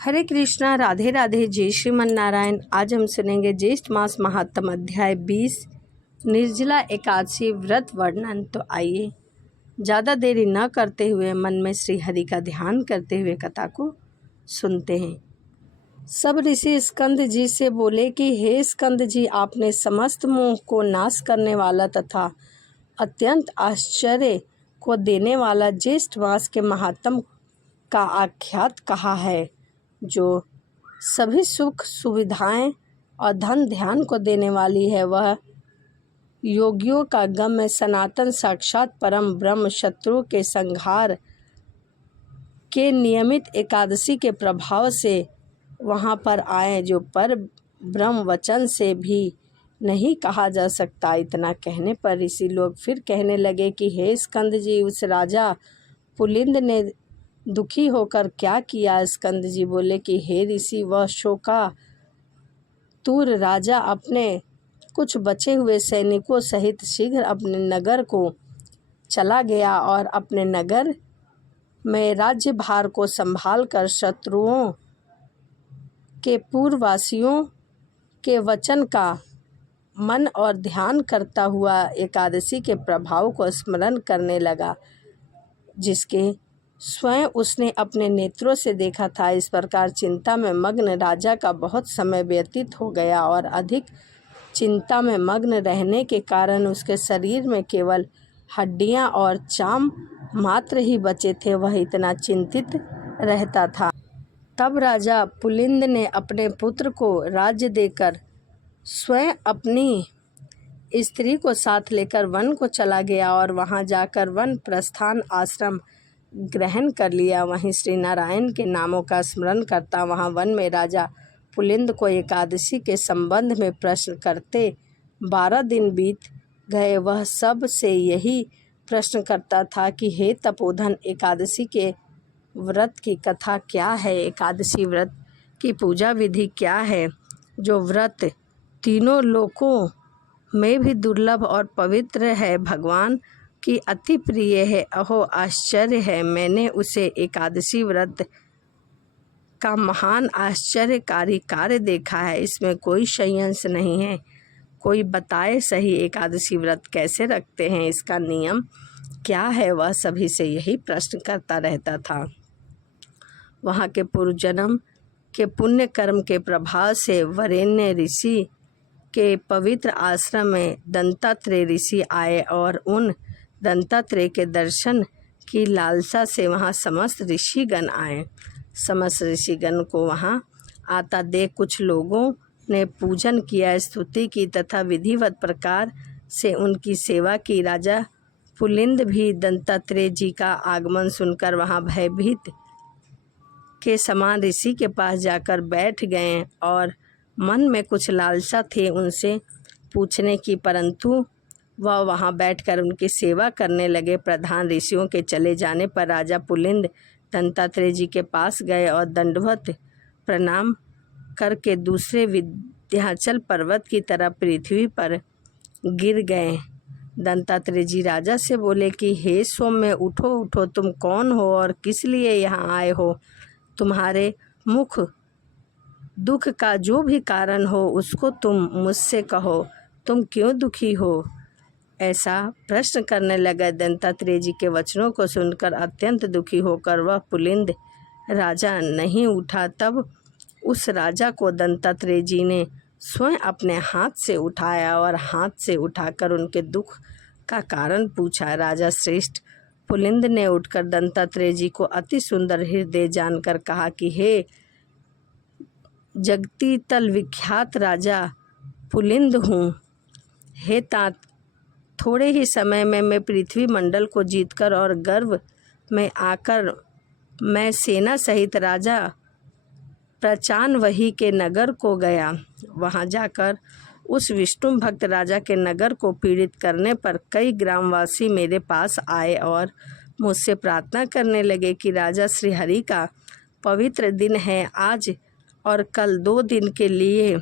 हरे कृष्णा, राधे राधे, जय श्रीमन नारायण। आज हम सुनेंगे ज्येष्ठ मास महात्म अध्याय 20 निर्जला एकादशी व्रत वर्णन। तो आइए ज़्यादा देरी न करते हुए मन में श्री हरि का ध्यान करते हुए कथा को सुनते हैं। सब ऋषि स्कंद जी से बोले कि हे स्कंद जी, आपने समस्त मोह को नाश करने वाला तथा अत्यंत आश्चर्य को देने वाला ज्येष्ठ मास के महात्म का आख्यात कहा है, जो सभी सुख सुविधाएं और धन ध्यान को देने वाली है। वह योगियों का गम्य सनातन साक्षात परम ब्रह्म शत्रु के संहार के नियमित एकादशी के प्रभाव से वहाँ पर आए, जो पर ब्रह्म वचन से भी नहीं कहा जा सकता। इतना कहने पर ऋषि लोग फिर कहने लगे कि हे स्कंद जी, उस राजा पुलिंद ने दुखी होकर क्या किया। स्कंद जी बोले कि हे ऋषि, वह शोकातुर राजा अपने कुछ बचे हुए सैनिकों सहित शीघ्र अपने नगर को चला गया और अपने नगर में राज्य भार को संभाल कर शत्रुओं के पूर्ववासियों के वचन का मन और ध्यान करता हुआ एकादशी के प्रभाव को स्मरण करने लगा, जिसके स्वयं उसने अपने नेत्रों से देखा था। इस प्रकार चिंता में मग्न राजा का बहुत समय व्यतीत हो गया और अधिक चिंता में मग्न रहने के कारण उसके शरीर में केवल हड्डियां और चाम मात्र ही बचे थे। वह इतना चिंतित रहता था। तब राजा पुलिंद ने अपने पुत्र को राज्य देकर स्वयं अपनी स्त्री को साथ लेकर वन को चला गया और वहां जाकर वन प्रस्थान आश्रम ग्रहण कर लिया। वहीं श्री नारायण के नामों का स्मरण करता वहां वन में राजा पुलिंद को एकादशी के संबंध में प्रश्न करते 12 दिन बीत गए। वह सब से यही प्रश्न करता था कि हे तपोधन, एकादशी के व्रत की कथा क्या है? एकादशी व्रत की पूजा विधि क्या है? जो व्रत तीनों लोकों में भी दुर्लभ और पवित्र है, भगवान की अति प्रिय है, अहो आश्चर्य है। मैंने उसे एकादशी व्रत का महान आश्चर्यकारी कार्य देखा है, इसमें कोई संशय नहीं है। कोई बताए सही, एकादशी व्रत कैसे रखते हैं, इसका नियम क्या है? वह सभी से यही प्रश्न करता रहता था। वहाँ के पूर्व जन्म के पुण्य कर्म के प्रभाव से वरेण्य ऋषि के पवित्र आश्रम में दंतात्रेय ऋषि आए और उन दंतात्रेय के दर्शन की लालसा से वहाँ समस्त ऋषिगण आए। समस्त ऋषिगण को वहाँ आता देख कुछ लोगों ने पूजन किया, स्तुति की तथा विधिवत प्रकार से उनकी सेवा की। राजा पुलिंद भी दंतात्रेय जी का आगमन सुनकर वहाँ भयभीत के समान ऋषि के पास जाकर बैठ गए और मन में कुछ लालसा थे उनसे पूछने की, परंतु वह वहाँ बैठकर उनकी सेवा करने लगे। प्रधान ऋषियों के चले जाने पर राजा पुलिंद दंतात्रेय जी के पास गए और दंडवत प्रणाम करके दूसरे विंध्याचल पर्वत की तरह पृथ्वी पर गिर गए। दंतात्रेय जी राजा से बोले कि हे सौम्य, उठो उठो, तुम कौन हो और किस लिए यहाँ आए हो? तुम्हारे मुख दुख का जो भी कारण हो उसको तुम मुझसे कहो। तुम क्यों दुखी हो? ऐसा प्रश्न करने लगा। दंतात्रेय जी के वचनों को सुनकर अत्यंत दुखी होकर वह पुलिंद राजा नहीं उठा। तब उस राजा को दंतात्रेय जी ने स्वयं अपने हाथ से उठाया और हाथ से उठाकर उनके दुख का कारण पूछा। राजा श्रेष्ठ पुलिंद ने उठकर दंतात्रेय जी को अति सुंदर हृदय जानकर कहा कि हे जगती तल विख्यात राजा पुलिंद हूँ। हे तात, थोड़े ही समय में मैं पृथ्वी मंडल को जीतकर और गर्व में आकर मैं सेना सहित राजा प्रचानवही के नगर को गया। वहां जाकर उस विष्णु भक्त राजा के नगर को पीड़ित करने पर कई ग्रामवासी मेरे पास आए और मुझसे प्रार्थना करने लगे कि राजा श्री हरि का पवित्र दिन है, आज और कल 2 दिन के लिए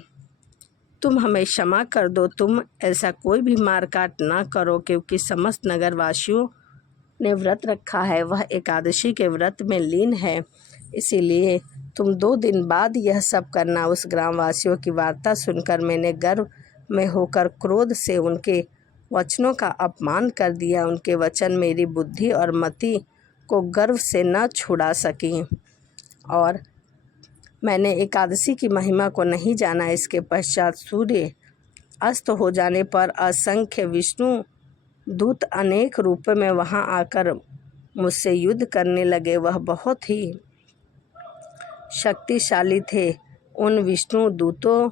तुम हमें क्षमा कर दो। तुम ऐसा कोई भी मारकाट ना करो, क्योंकि समस्त नगरवासियों ने व्रत रखा है, वह एकादशी के व्रत में लीन है, इसीलिए तुम 2 दिन बाद यह सब करना। उस ग्रामवासियों की वार्ता सुनकर मैंने गर्व में होकर क्रोध से उनके वचनों का अपमान कर दिया। उनके वचन मेरी बुद्धि और मति को गर्व से न छुड़ा सकी और मैंने एकादशी की महिमा को नहीं जाना। इसके पश्चात सूर्य अस्त हो जाने पर असंख्य विष्णु दूत अनेक रूप में वहां आकर मुझसे युद्ध करने लगे। वह बहुत ही शक्तिशाली थे। उन विष्णु दूतों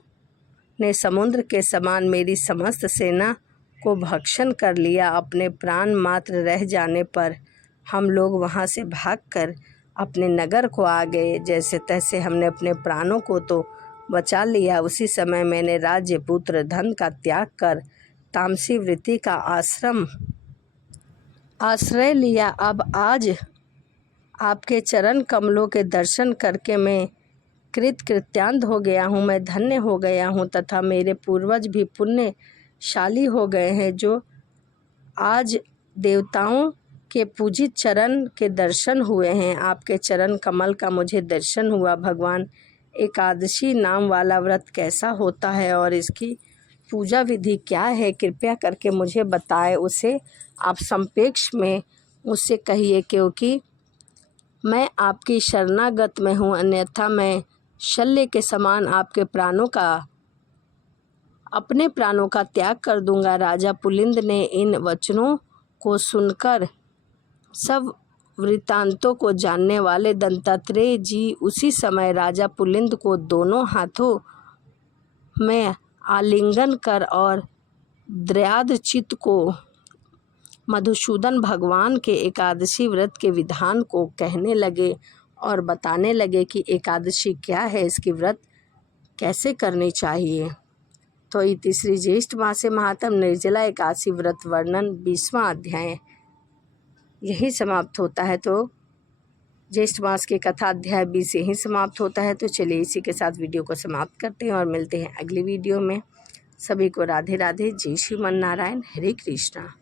ने समुद्र के समान मेरी समस्त सेना को भक्षण कर लिया। अपने प्राण मात्र रह जाने पर हम लोग वहां से भागकर अपने नगर को आ गए। जैसे तैसे हमने अपने प्राणों को तो बचा लिया। उसी समय मैंने राज्य, पुत्र, धन का त्याग कर तामसी वृत्ति का आश्रय लिया। अब आज आपके चरण कमलों के दर्शन करके मैं कृत्यान्त हो गया हूँ। मैं धन्य हो गया हूँ तथा मेरे पूर्वज भी पुण्यशाली हो गए हैं, जो आज देवताओं के पूजित चरण के दर्शन हुए हैं। आपके चरण कमल का मुझे दर्शन हुआ। भगवान, एकादशी नाम वाला व्रत कैसा होता है और इसकी पूजा विधि क्या है, कृपया करके मुझे बताएं। उसे आप संक्षेप में मुझसे कहिए, क्योंकि मैं आपकी शरणागत में हूँ, अन्यथा मैं शल्य के समान अपने प्राणों का त्याग कर दूंगा। राजा पुलिंद ने इन वचनों को सुनकर सब वृत्तांतों को जानने वाले दत्तात्रेय जी उसी समय राजा पुलिंद को दोनों हाथों में आलिंगन कर और दयाचित्त को मधुसूदन भगवान के एकादशी व्रत के विधान को कहने लगे और बताने लगे कि एकादशी क्या है, इसकी व्रत कैसे करनी चाहिए। तो इति श्री ज्येष्ठ मासे महात्म्य निर्जला एकादशी व्रत वर्णन 20वां अध्याय यही समाप्त होता है। तो ज्येष्ठ मास की कथा अध्याय 20 यही समाप्त होता है। तो चलिए इसी के साथ वीडियो को समाप्त करते हैं और मिलते हैं अगली वीडियो में। सभी को राधे राधे, जय श्रीमन नारायण, हरे कृष्णा।